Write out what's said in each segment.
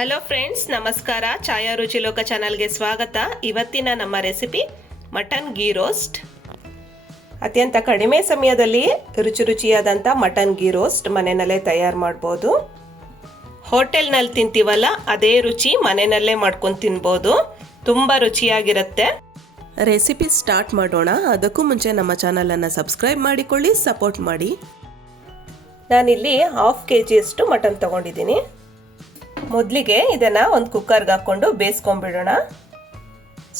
Hello friends, ನಮಸ್ಕಾರ. ಛಾಯಾ ರುಚಿ ಲೋಕ ಚಾನಲ್ಗೆ ಸ್ವಾಗತ. ಇವತ್ತಿನ ನಮ್ಮ ರೆಸಿಪಿ ಮಟನ್ ಗೀ ರೋಸ್ಟ್. ಅತ್ಯಂತ ಕಡಿಮೆ ಸಮಯದಲ್ಲಿ ರುಚಿಯಾದಂಥ ಮಟನ್ ಗೀ ರೋಸ್ಟ್ ಮನೆಯಲ್ಲೇ ತಯಾರು ಮಾಡ್ಬೋದು. ಹೋಟೆಲ್ನಲ್ಲಿ ತಿಂತೀವಲ್ಲ ಅದೇ ರುಚಿ ಮನೆಯಲ್ಲೇ ಮಾಡ್ಕೊಂಡು ತಿನ್ಬೋದು. ತುಂಬ ರುಚಿಯಾಗಿರುತ್ತೆ. ರೆಸಿಪಿ ಸ್ಟಾರ್ಟ್ ಮಾಡೋಣ. ಅದಕ್ಕೂ ಮುಂಚೆ ನಮ್ಮ ಚಾನಲನ್ನು ಸಬ್ಸ್ಕ್ರೈಬ್ ಮಾಡಿಕೊಳ್ಳಿ, ಸಪೋರ್ಟ್ ಮಾಡಿ. ನಾನಿಲ್ಲಿ 1/2 kg ಮಟನ್ ತಗೊಂಡಿದ್ದೀನಿ. ಮೊದಲಿಗೆ ಇದನ್ನು ಒಂದು ಕುಕ್ಕರ್ಗೆ ಹಾಕ್ಕೊಂಡು ಬೇಯಿಸ್ಕೊಂಡ್ಬಿಡೋಣ.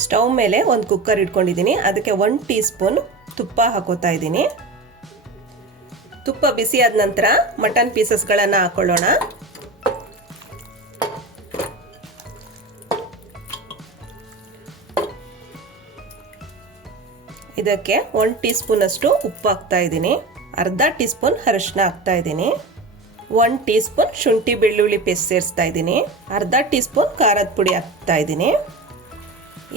ಸ್ಟವ್ ಮೇಲೆ ಒಂದು ಕುಕ್ಕರ್ ಇಟ್ಕೊಂಡಿದ್ದೀನಿ. ಅದಕ್ಕೆ 1 ಟೀ ಸ್ಪೂನ್ ತುಪ್ಪ ಹಾಕೋತಾ ಇದ್ದೀನಿ. ತುಪ್ಪ ಬಿಸಿ ಆದ ನಂತರ ಮಟನ್ ಪೀಸಸ್ಗಳನ್ನು ಹಾಕೊಳ್ಳೋಣ. ಇದಕ್ಕೆ 1 ಟೀ ಸ್ಪೂನ್ ಅಷ್ಟು ಉಪ್ಪು ಹಾಕ್ತಾ ಇದ್ದೀನಿ. ಅರ್ಧ ಟೀ ಸ್ಪೂನ್ ಅರಿಶಿನ ಹಾಕ್ತಾ ಇದ್ದೀನಿ. 1 ಟೀ ಸ್ಪೂನ್ ಶುಂಠಿ ಬೆಳ್ಳುಳ್ಳಿ ಪೇಸ್ಟ್ ಸೇರಿಸ್ತಾ ಇದ್ದೀನಿ. ಅರ್ಧ ಟೀ ಸ್ಪೂನ್ ಖಾರದ ಪುಡಿ ಹಾಕ್ತಾ ಇದ್ದೀನಿ.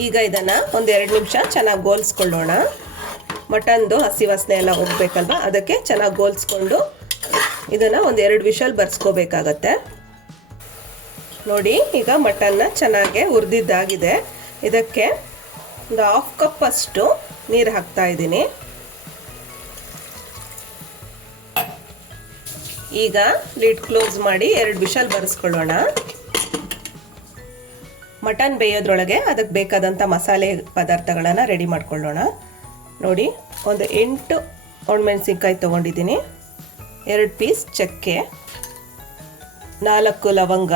ಈಗ ಇದನ್ನು ಒಂದು 2 ನಿಮಿಷ ಚೆನ್ನಾಗಿ ಗೋಲ್ಸ್ಕೊಳ್ಳೋಣ. ಮಟನ್ದು ಹಸಿ ವಾಸನೆ ಎಲ್ಲ ಹೋಗ್ಬೇಕಲ್ವ, ಅದಕ್ಕೆ ಚೆನ್ನಾಗಿ ಗೋಲ್ಸ್ಕೊಂಡು ಇದನ್ನು ಒಂದು 2 ವಿಷಲ್ ಬರ್ಸ್ಕೋಬೇಕಾಗತ್ತೆ. ನೋಡಿ, ಈಗ ಮಟನ್ನ ಚೆನ್ನಾಗಿ ಹುರಿದಿದ್ದಾಗಿದೆ. ಇದಕ್ಕೆ ಒಂದು 1/2 ಕಪ್ ಅಷ್ಟು ನೀರು ಹಾಕ್ತಾ ಇದ್ದೀನಿ. ಈಗ ಲಿಡ್ ಕ್ಲೋಸ್ ಮಾಡಿ 2 ವಿಷಲ್ ಬರೆಸ್ಕೊಳ್ಳೋಣ. ಮಟನ್ ಬೇಯೋದ್ರೊಳಗೆ ಅದಕ್ಕೆ ಬೇಕಾದಂಥ ಮಸಾಲೆ ಪದಾರ್ಥಗಳನ್ನು ರೆಡಿ ಮಾಡ್ಕೊಳ್ಳೋಣ. ನೋಡಿ, ಒಂದು 8 ಒಣಮೆಣಸಿನ್ಕಾಯಿ ತೊಗೊಂಡಿದ್ದೀನಿ, 2 ಪೀಸ್ ಚಕ್ಕೆ, 4 ಲವಂಗ,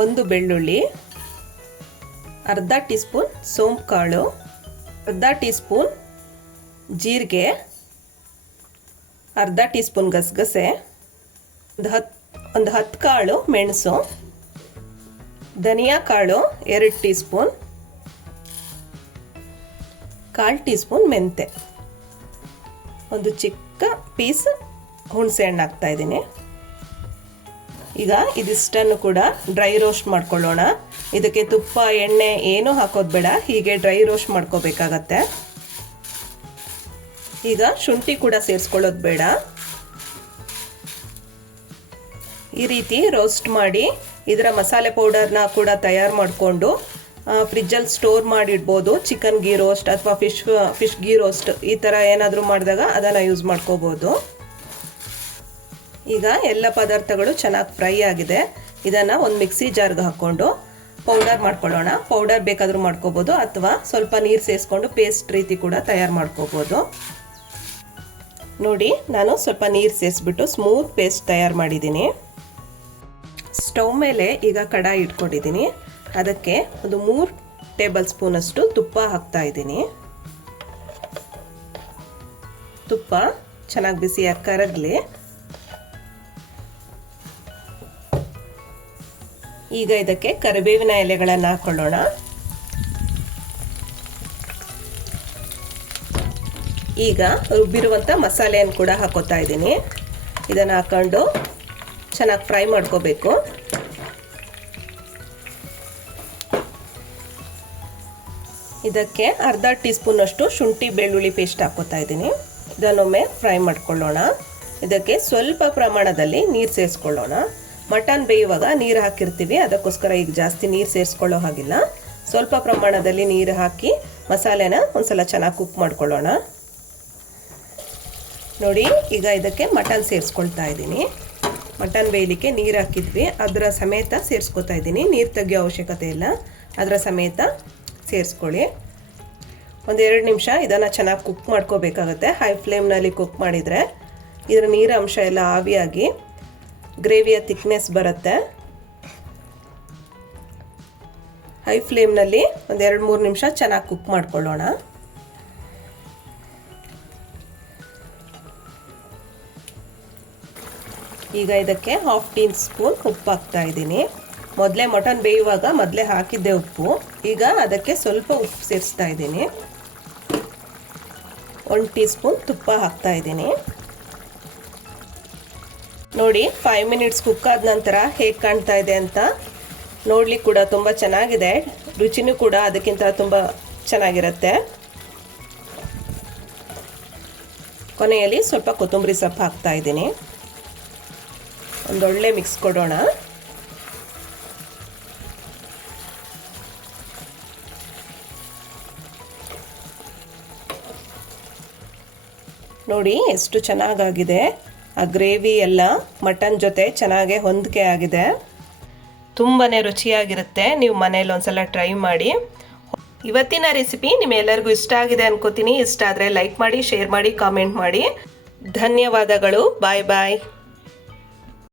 1 ಬೆಳ್ಳುಳ್ಳಿ, ಅರ್ಧ ಟೀ ಸ್ಪೂನ್ ಸೋಂಪು ಕಾಳು, ಅರ್ಧ ಟೀ ಸ್ಪೂನ್ ಜೀರಿಗೆ, ಅರ್ಧ ಟೀ ಸ್ಪೂನ್ ಗಸಗಸೆ, ಒಂದು 10 ಕಾಳು ಮೆಣಸು, ಧನಿಯಾ ಕಾಳು 2 ಟೀ ಸ್ಪೂನ್, 1/4 ಟೀ ಸ್ಪೂನ್ ಮೆಂತೆ, ಒಂದು ಚಿಕ್ಕ ಪೀಸ್ ಹುಣಸೆ ಹಣ್ಣು ಹಾಕ್ತಾ ಇದ್ದೀನಿ. ಈಗ ಇದಿಷ್ಟನ್ನು ಕೂಡ ಡ್ರೈ ರೋಸ್ಟ್ ಮಾಡ್ಕೊಳ್ಳೋಣ. ಇದಕ್ಕೆ ತುಪ್ಪ ಎಣ್ಣೆ ಏನೂ ಹಾಕೋದು ಬೇಡ, ಹೀಗೆ ಡ್ರೈ ರೋಸ್ಟ್ ಮಾಡ್ಕೋಬೇಕಾಗತ್ತೆ. ಈಗ ಶುಂಠಿ ಕೂಡ ಸೇರಿಸ್ಕೊಳ್ಳೋದು ಬೇಡ. ಈ ರೀತಿ ರೋಸ್ಟ್ ಮಾಡಿ ಇದರ ಮಸಾಲೆ ಪೌಡರ್ನ ಕೂಡ ತಯಾರು ಮಾಡಿಕೊಂಡು ಫ್ರಿಜ್ಜಲ್ಲಿ ಸ್ಟೋರ್ ಮಾಡಿಡ್ಬೋದು. ಚಿಕನ್ ಗೀ ರೋಸ್ಟ್ ಅಥವಾ ಫಿಶ್ ಗೀ ರೋಸ್ಟ್ ಈ ಥರ ಏನಾದರೂ ಮಾಡಿದಾಗ ಅದನ್ನು ಯೂಸ್ ಮಾಡ್ಕೋಬೋದು. ಈಗ ಎಲ್ಲ ಪದಾರ್ಥಗಳು ಚೆನ್ನಾಗಿ ಫ್ರೈ ಆಗಿದೆ. ಇದನ್ನು ಒಂದು ಮಿಕ್ಸಿ ಜಾರ್ಗೆ ಹಾಕ್ಕೊಂಡು ಪೌಡರ್ ಮಾಡ್ಕೊಳ್ಳೋಣ. ಪೌಡರ್ ಬೇಕಾದರೂ ಮಾಡ್ಕೋಬೋದು ಅಥವಾ ಸ್ವಲ್ಪ ನೀರು ಸೇರಿಸ್ಕೊಂಡು ಪೇಸ್ಟ್ ರೀತಿ ಕೂಡ ತಯಾರು ಮಾಡ್ಕೋಬೋದು. ನೋಡಿ, ನಾನು ಸ್ವಲ್ಪ ನೀರು ಸೇರಿಸ್ಬಿಟ್ಟು ಸ್ಮೂತ್ ಪೇಸ್ಟ್ ತಯಾರು ಮಾಡಿದ್ದೀನಿ. ಸ್ಟವ್ ಮೇಲೆ ಈಗ ಕಡಾಯಿ ಇಟ್ಕೊಂಡಿದ್ದೀನಿ. ಅದಕ್ಕೆ ಒಂದು 3 ಟೇಬಲ್ ಸ್ಪೂನ್ ಅಷ್ಟು ತುಪ್ಪ ಹಾಕ್ತಾ ಇದ್ದೀನಿ. ತುಪ್ಪ ಚೆನ್ನಾಗಿ ಬಿಸಿಯಾಗಿ ಕರಗಲಿ. ಈಗ ಇದಕ್ಕೆ ಕರಿಬೇವಿನ ಎಲೆಗಳನ್ನು ಹಾಕೊಳ್ಳೋಣ. ಈಗ ರುಬ್ಬಿರುವಂಥ ಮಸಾಲೆಯನ್ನು ಕೂಡ ಹಾಕೋತಾ ಇದ್ದೀನಿ. ಇದನ್ನು ಹಾಕೊಂಡು ಚೆನ್ನಾಗಿ ಫ್ರೈ ಮಾಡ್ಕೋಬೇಕು. ಇದಕ್ಕೆ ಅರ್ಧ ಟೀ ಸ್ಪೂನ್ ಅಷ್ಟು ಶುಂಠಿ ಬೆಳ್ಳುಳ್ಳಿ ಪೇಸ್ಟ್ ಹಾಕೋತಾ ಇದ್ದೀನಿ. ಇದನ್ನೊಮ್ಮೆ ಫ್ರೈ ಮಾಡ್ಕೊಳ್ಳೋಣ. ಇದಕ್ಕೆ ಸ್ವಲ್ಪ ಪ್ರಮಾಣದಲ್ಲಿ ನೀರು ಸೇರಿಸ್ಕೊಳ್ಳೋಣ. ಮಟನ್ ಬೇಯುವಾಗ ನೀರು ಹಾಕಿರ್ತೀವಿ, ಅದಕ್ಕೋಸ್ಕರ ಈಗ ಜಾಸ್ತಿ ನೀರು ಸೇರಿಸ್ಕೊಳ್ಳೋ ಹಾಗಿಲ್ಲ. ಸ್ವಲ್ಪ ಪ್ರಮಾಣದಲ್ಲಿ ನೀರು ಹಾಕಿ ಮಸಾಲೆನ ಒಂದ್ಸಲ ಚೆನ್ನಾಗಿ ಕುಕ್ ಮಾಡ್ಕೊಳ್ಳೋಣ. ನೋಡಿ, ಈಗ ಇದಕ್ಕೆ ಮಟನ್ ಸೇರಿಸ್ಕೊಳ್ತಾ ಇದ್ದೀನಿ. ಮಟನ್ ಬೇಯಲಿಕ್ಕೆ ನೀರು ಹಾಕಿದ್ವಿ, ಅದರ ಸಮೇತ ಸೇರಿಸ್ಕೊತಾ ಇದ್ದೀನಿ. ನೀರು ತೆಗಿಯೋ ಅವಶ್ಯಕತೆ ಇಲ್ಲ, ಅದರ ಸಮೇತ ಸೇರಿಸ್ಕೊಳ್ಳಿ. ಒಂದು 2 ನಿಮಿಷ ಇದನ್ನು ಚೆನ್ನಾಗಿ ಕುಕ್ ಮಾಡ್ಕೋಬೇಕಾಗತ್ತೆ. ಹೈ ಫ್ಲೇಮ್ನಲ್ಲಿ ಕುಕ್ ಮಾಡಿದರೆ ಇದರ ನೀರು ಅಂಶ ಎಲ್ಲ ಆವಿಯಾಗಿ ಗ್ರೇವಿಯ ಥಿಕ್ನೆಸ್ ಬರುತ್ತೆ. ಹೈ ಫ್ಲೇಮ್ನಲ್ಲಿ ಒಂದು 2-3 ನಿಮಿಷ ಚೆನ್ನಾಗಿ ಕುಕ್ ಮಾಡ್ಕೊಳ್ಳೋಣ. ಈಗ ಇದಕ್ಕೆ 1/2 ಟೀ ಸ್ಪೂನ್ ಉಪ್ಪು ಹಾಕ್ತಾ ಇದ್ದೀನಿ. ಮೊದಲೇ ಮಟನ್ ಬೇಯುವಾಗ ಮೊದಲೇ ಹಾಕಿದ್ದೆ ಉಪ್ಪು. ಈಗ ಅದಕ್ಕೆ ಸ್ವಲ್ಪ ಉಪ್ಪು ಸೇರಿಸ್ತಾ ಇದ್ದೀನಿ. 1 ಟೀ ಸ್ಪೂನ್ ತುಪ್ಪ ಹಾಕ್ತಾ ಇದ್ದೀನಿ. ನೋಡಿ, 5 ಮಿನಿಟ್ಸ್ ಕುಕ್ ಆದ ನಂತರ ಹೇಗೆ ಕಾಣ್ತಾ ಇದೆ ಅಂತ. ನೋಡ್ಲಿಕ್ಕೆ ಕೂಡ ತುಂಬ ಚೆನ್ನಾಗಿದೆ, ರುಚಿನೂ ಕೂಡ ಅದಕ್ಕಿಂತ ತುಂಬ ಚೆನ್ನಾಗಿರುತ್ತೆ. ಕೊನೆಯಲ್ಲಿ ಸ್ವಲ್ಪ ಕೊತ್ತಂಬರಿ ಸೊಪ್ಪು ಹಾಕ್ತಾ ಇದ್ದೀನಿ. ಒಂದೊಳ್ಳೆ ಮಿಕ್ಸ್ ಕೊಡೋಣ. ನೋಡಿ ಎಷ್ಟು ಚೆನ್ನಾಗಾಗಿದೆ. ಆ ಗ್ರೇವಿ ಎಲ್ಲ ಮಟನ್ ಜೊತೆ ಚೆನ್ನಾಗಿ ಹೊಂದಿಕೆ ಆಗಿದೆ. ತುಂಬಾ ರುಚಿಯಾಗಿರುತ್ತೆ. ನೀವು ಮನೇಲಿ ಒಂದ್ಸಲ ಟ್ರೈ ಮಾಡಿ. ಇವತ್ತಿನ ರೆಸಿಪಿ ನಿಮ್ಮೆಲ್ಲರಿಗೂ ಇಷ್ಟ ಆಗಿದೆ ಅನ್ಕೋತೀನಿ. ಇಷ್ಟ ಆದರೆ ಲೈಕ್ ಮಾಡಿ, ಶೇರ್ ಮಾಡಿ, ಕಾಮೆಂಟ್ ಮಾಡಿ. ಧನ್ಯವಾದಗಳು. ಬಾಯ್ ಬಾಯ್.